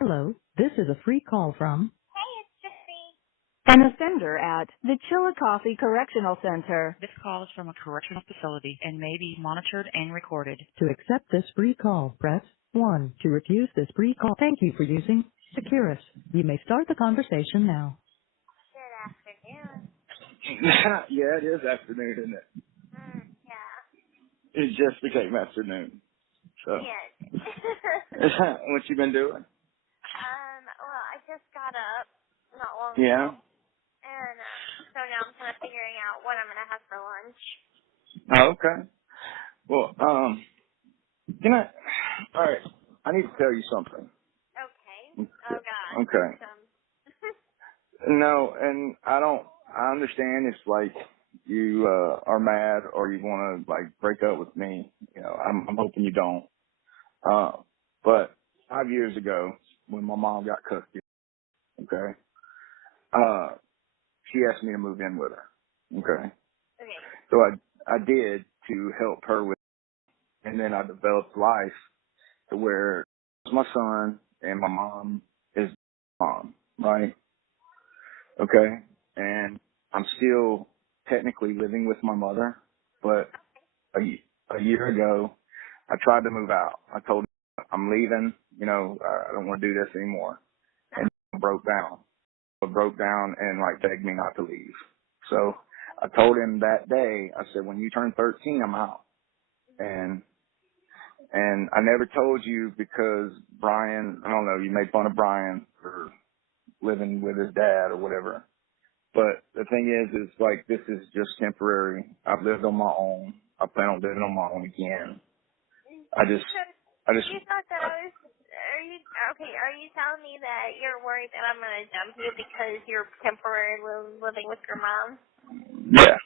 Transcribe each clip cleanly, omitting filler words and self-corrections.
Hello, this is a free call from Hey, it's Jesse. an offender at the Chillicothe Correctional Center. This call is from a correctional facility and may be monitored and recorded. To accept this free call, press 1. To refuse this free call, thank you for using Securus. You may start the conversation now. Good afternoon. Yeah, it is afternoon, isn't it? Yeah. It just became afternoon. So, Yes. what you been doing? Well, I just got up not long Yeah. ago, and so now I'm kind of figuring out what I'm going to have for lunch. Oh, okay. Well, can I? All right. I need to tell you something. Okay. Oh, God. Okay. Some. No, and I understand if like you are mad or you want to like break up with me. You know, I'm hoping you don't. But 5 years ago, when my mom got custody, okay, she asked me to move in with her. Okay. Okay. So I did to help her with, and then I developed life to where it's my son and my mom is mom, right? Okay. And I'm still technically living with my mother, but a year ago, I tried to move out. I told her I'm leaving, you know, I don't want to do this anymore. And I broke down. I broke down and like begged me not to leave. So I told him that day, I said, when you turn 13, I'm out. And I never told you because Brian, I don't know, you made fun of Brian for living with his dad or whatever. But the thing is like, this is just temporary. I've lived on my own. I plan on living on my own again. I just, You thought that I was. Are you telling me that you're worried that I'm going to dump you because you're temporarily living with your mom? yeah.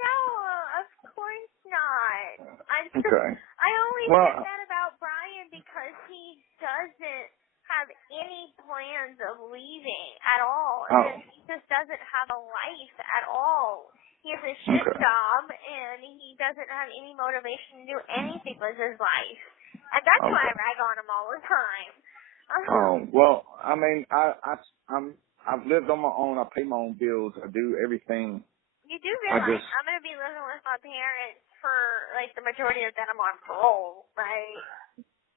No, of course not. Okay. I only said Well, that about Brian because he doesn't have any plans of leaving at all. oh, And he just doesn't have a life at all. He has a shit okay. job and he doesn't have any motivation to do anything with his life. And that's why I Okay. rag on him all the time. Oh, well, I mean, I've lived on my own. I pay my own bills. I do everything. You do I realize just, I'm going to be living with my parents for, like, the majority of that I'm on parole, right?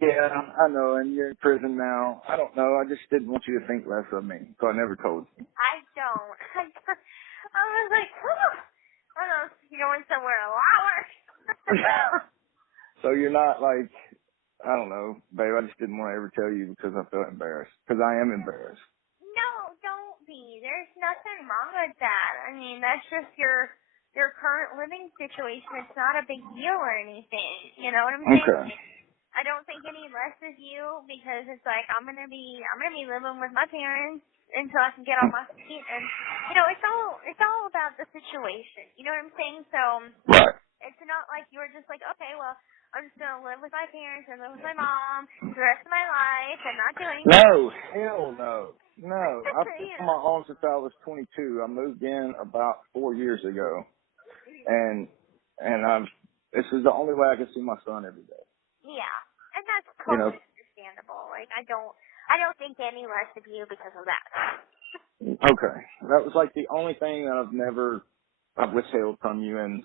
yeah, I know, and you're in prison now. I don't know. I just didn't want you to think less of me, so I never told you. I don't. I was like, oh, I don't know, you're going somewhere a lot worse. So you're not like, I don't know, babe, I just didn't want to ever tell you because I felt embarrassed. Because I am embarrassed. No, don't be. There's nothing wrong with that. I mean, that's just your current living situation. It's not a big deal or anything. You know what I'm saying? Okay. I don't think any less of you because it's like I'm gonna be living with my parents until I can get on my feet, and you know it's all about the situation. You know what I'm saying? So Right. it's not like you're just like, okay, well, I'm just gonna live with my parents and live with my mom the rest of my life and not do anything. No, hell no. No. I've been on Yeah. my own since I was 22. I moved in about 4 years ago. And this is the only way I can see my son every day. Yeah, and that's You know, totally understandable. Like I don't think any less of you because of that. okay. That was like the only thing that I've withheld from you, and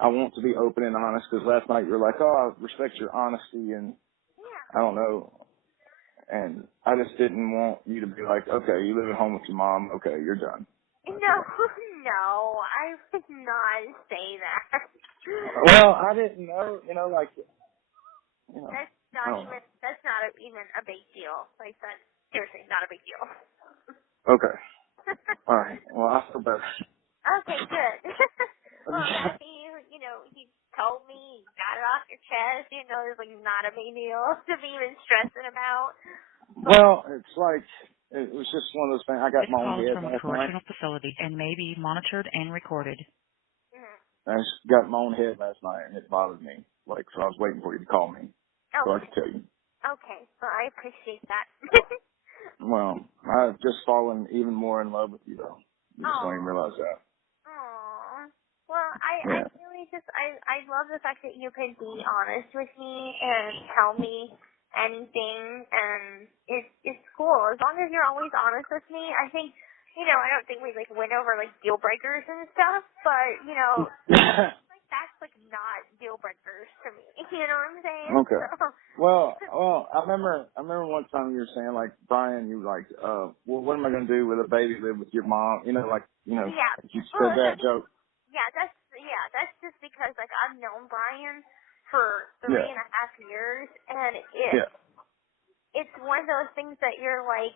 I want to be open and honest because last night you were like, oh, I respect your honesty, and Yeah. I don't know, and I just didn't want you to be like, okay, you live at home with your mom, okay, you're done. That's No, all. no, I would not say that. Well, I didn't know, like, That's I not don't even. That's not even a big deal. Like that's seriously not a big deal. know. Okay. All right. Well, I feel better. Okay, good. Well, I'm happy you told me, you got it off your chest. You know, it's like not a big deal to be even stressing about. But Well, it's like, it was just one of those things. I got This my own call is head from a last night. correctional facility and may be monitored and recorded. mm, I just got my own head last night, and it bothered me. Like, so I was waiting for you to call me so I okay, could tell you. okay. Well, I appreciate that. Well, I've just fallen even more in love with you, though. You just don't even Oh. realize that. Aw. Well, I Yeah. really just I love the fact that you could be honest with me and tell me anything, and it's cool. As long as you're always honest with me, I think, I don't think we, like, went over, like, deal breakers and stuff, but, like, that's, like, not deal breakers to me. You know what I'm saying? Okay. So, Well, I remember one time you were saying, like, Brian, you were like, well, what am I going to do with a baby live with your mom? yeah. Like you Well, said that joke. that's just because, like, I've known Brian for 3.5 Yeah. years, and Yeah. it's one of those things that you're like,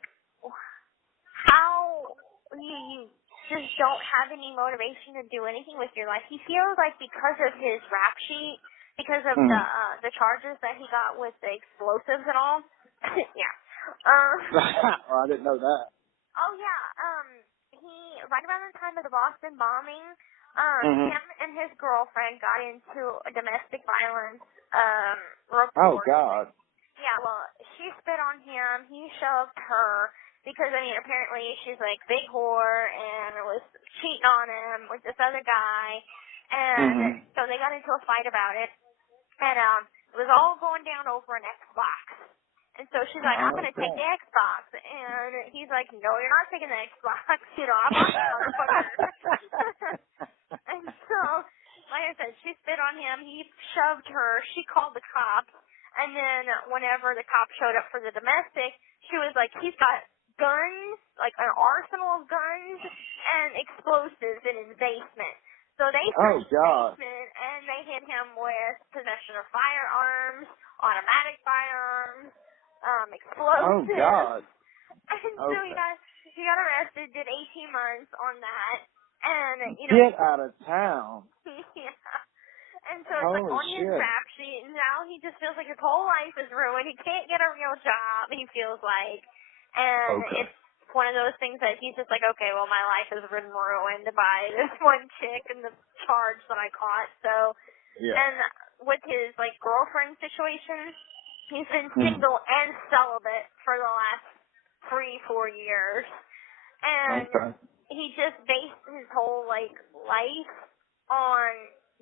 how you just don't have any motivation to do anything with your life. He feels like because of his rap sheet, because of the charges that he got with the explosives and all. Yeah. Oh, I didn't know that. Oh yeah. He right around the time of the Boston bombing, him and his girlfriend got into a domestic violence report. Oh God. Yeah, well, she spit on him. He shoved her because, apparently she's like big whore and was cheating on him with this other guy. And so they got into a fight about it. And it was all going down over an Xbox. And so she's like, I'm going to take the Xbox. And he's like, no, you're not taking the Xbox. I bought the motherfucker. And so, like I said, she spit on him. He shoved her. She called the cops. And then whenever the cops showed up for the domestic, she was like, he's got guns, like an arsenal of guns and explosives in his basement. So they searched the basement and they hit him with possession of firearms, automatic firearms, explosives. Oh God. And so he got arrested, did 18 months on that. And, Get out of town. Yeah. And so it's like on his rap sheet, and now he just feels like his whole life is ruined. He can't get a real job, he feels like. And it's one of those things that he's just like, okay, well, my life has been ruined by this one chick and the charge that I caught. So, and with his, like, girlfriend situation, he's been single and celibate for the last 3-4 years. And he just based his whole, like, life on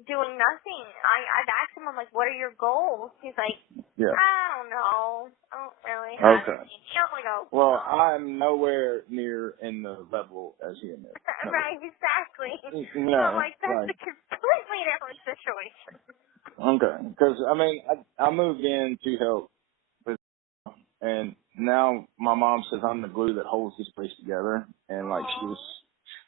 doing nothing. I've asked him, I'm like, what are your goals? He's like, I don't know. I don't really have any. I'm like, oh. Well, I'm nowhere near in the level as him is. No. Right, exactly. No, so, like, that's a completely different situation. Okay, because, I moved in to help with, and now my mom says I'm the glue that holds this place together, and, like, she was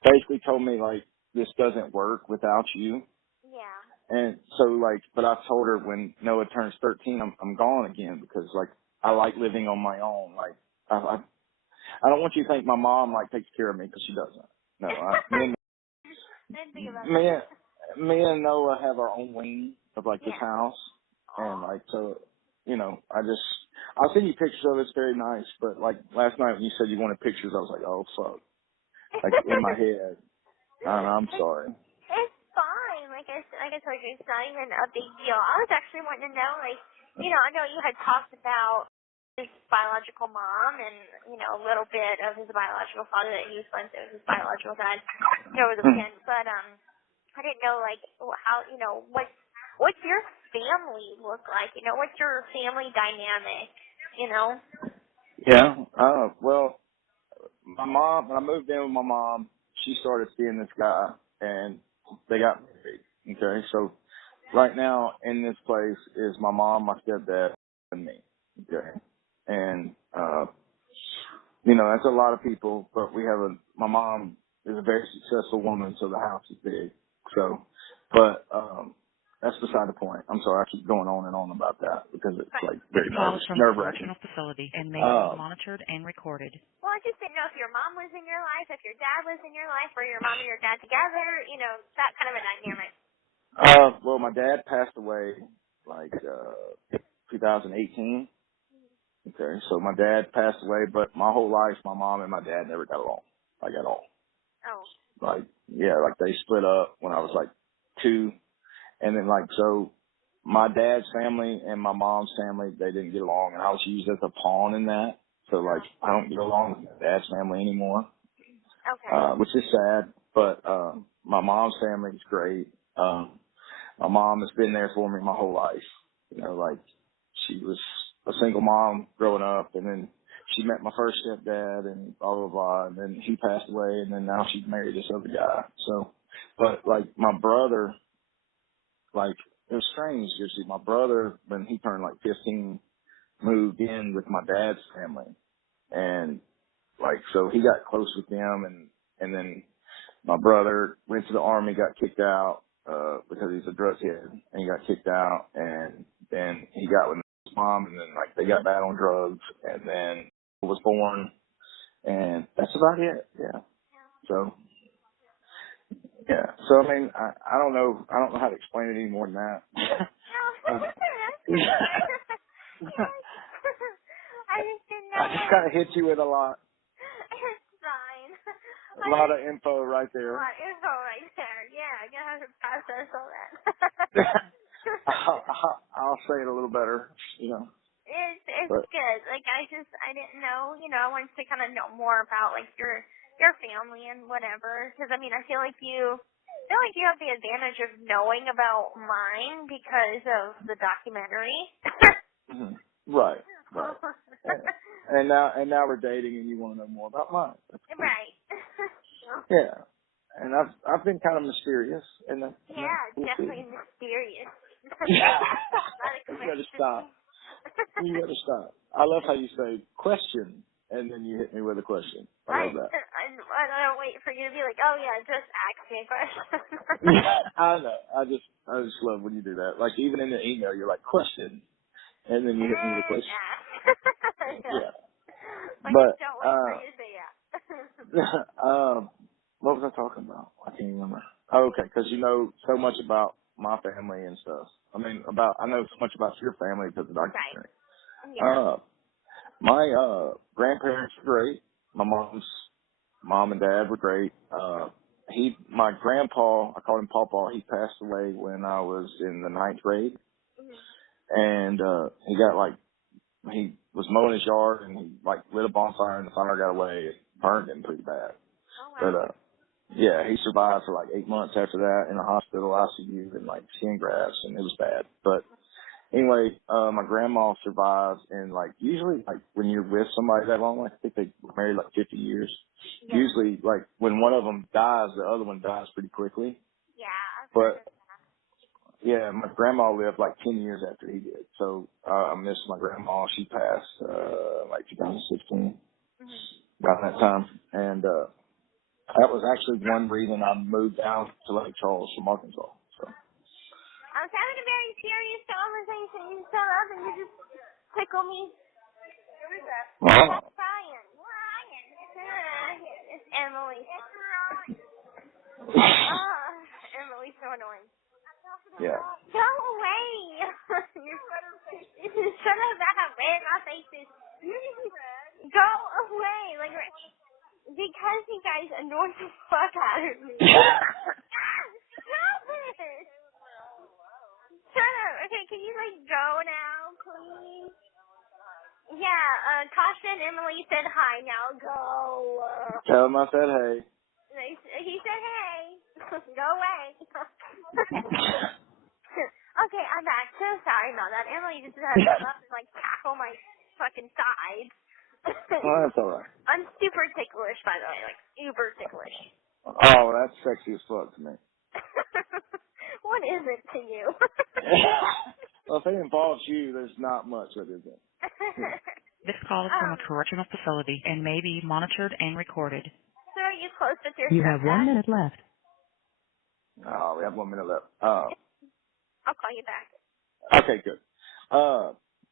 basically told me, like, this doesn't work without you. Yeah. And so, like, but I've told her when Noah turns 13, I'm gone again because, like, I like living on my own. Like, I don't want you to think my mom, like, takes care of me because she doesn't. No, me and Noah have our own wing of, like, this house. And, like, so, I'll send you pictures of it. It's very nice. But, like, last night when you said you wanted pictures, I was like, oh, fuck. Like, in my head. I'm sorry. It's fine. Like I told you, it's not even a big deal. I was actually wanting to know, like, I know you had talked about his biological mom and, a little bit of his biological father that he was friends with his biological dad over the weekend. But I didn't know, like, how, what's your family look like? What's your family dynamic, Yeah. Well, my mom, when I moved in with my mom, she started seeing this guy, and they got married. Okay, so right now in this place is my mom, my stepdad, and me. Okay, and that's a lot of people, but my mom is a very successful woman, so the house is big. So, but that's beside the point. I'm sorry, I keep going on and on about that because it's like very nerve-wracking. Facility and may be monitored and recorded. Well, I just didn't know if your mom was in your life, if your dad was in your life, or your mom and your dad together. That kind of a dynamic. Well, my dad passed away like 2018. Okay, so my dad passed away, but my whole life, my mom and my dad never got along, like at all. Oh. Like, like they split up when I was like 2, and then like so, my dad's family and my mom's family, they didn't get along, and I was used as a pawn in that. So like, I don't get along with my dad's family anymore. Okay. Which is sad, but my mom's family is great. My mom has been there for me my whole life. Like she was a single mom growing up, and then she met my first stepdad, and blah blah blah, and then he passed away, and then now she's married this other guy. So, but like my brother, like it was strange. You see, my brother when he turned like 15, moved in with my dad's family, and like so he got close with them, and then my brother went to the army, got kicked out because he's a drug head, and he got kicked out, and then he got with his mom, and then like they got bad on drugs, and then was born, and that's about it. Yeah. So yeah. So I mean, I don't know how to explain it any more than that. No, that's good. I just didn't know. I just kind of hit you with a lot. It's fine. A lot of info right there. A lot of info right there. Yeah, I gotta have to process all that. I'll say it a little better, you know. It's good. Like I didn't know. I wanted to kind of know more about like your family and whatever. Because I mean, I feel like you have the advantage of knowing about mine because of the documentary. Mm-hmm. Right. And now we're dating, and you want to know more about mine. Cool. Right. Yeah. And I've been kind of mysterious, and definitely mysterious. You better stop. You better stop. I love how you say question, and then you hit me with a question. I love that. I don't wait for you to be like, oh yeah, just ask me a question. I know. I just love when you do that. Like even in the email, you're like question, and then you hit me with a question. Yeah. Like, but don't wait for you to say yeah. what was I talking about? I can't remember. Oh, okay, because you know so much about my family and stuff. I know so much about your family because of the documentary. Right. Yeah. My grandparents were great. My mom's mom and dad were great. My grandpa, I called him Pawpaw, he passed away when I was in the 9th grade. Mm-hmm. And he was mowing his yard, and he like lit a bonfire, and the fire got away and burned him pretty bad. Oh, wow. But yeah, he survived for like 8 months after that in the hospital ICU and like skin grafts, and it was bad. But anyway, my grandma survives, and like usually like when you're with somebody that long, I think they were married like 50 years. Yeah. Usually like when one of them dies, the other one dies pretty quickly. Yeah. But yeah, my grandma lived like 10 years after he did. So I miss my grandma. She passed like 2016, around that time. And that was actually one reason I moved down to Lake Charles from Arkansas. So I was having a very serious conversation. You shut up and you just tickle me. Who is that? Wow. That's Ryan. It's Emily. Emily's so annoying. Yeah. Go away. Shut up about how red my face is. Go away. Like, because you guys annoy the fuck out of me. Stop it. Shut up. Okay, can you like go now, please? Yeah, Kasha and Emily said hi. Now go. Tell him I said hey. He said hey. Go away. Okay, I'm back. So sorry about that. Emily just had to come up and like tackle my fucking sides. Oh, that's all right. I'm super ticklish, by the way. Like uber ticklish. Oh, that's sexy as fuck to me. What is it to you? Well, if it involves you, there's not much that is it. This call is from a correctional facility and may be monitored and recorded. So are you close with your You stepdad? have 1 minute left. Oh, we have 1 minute left. I'll call you back. Okay, good.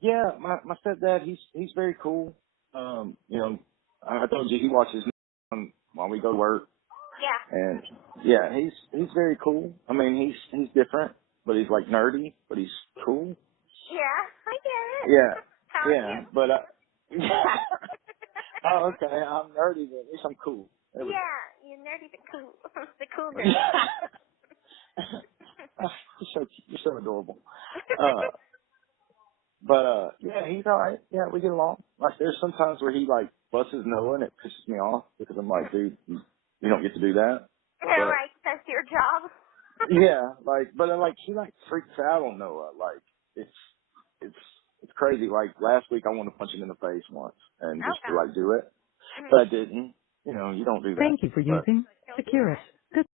Yeah, my stepdad, he's very cool. You know, I told you he watches while we go to work. Yeah. And yeah, he's very cool. I mean, he's different, but he's like nerdy, but he's cool. Yeah, I get it. Yeah, yeah, but oh, okay, I'm nerdy, but at least I'm cool. Yeah, you're nerdy but cool. The cool nerd. You're so adorable. But yeah, he's all right. Yeah, we get along. Like, there's sometimes where he like busts his nose and it pisses me off because I'm like, dude, you don't get to do that. Yeah, like that's your job. Yeah, like, but like he like freaks out on Noah. Like it's It's crazy. Like last week, I wanted to punch him in the face once and just to Okay. like do it, Mhm. but I didn't. You know, you don't do that. Thank you for But using Don't do Securus. that. Good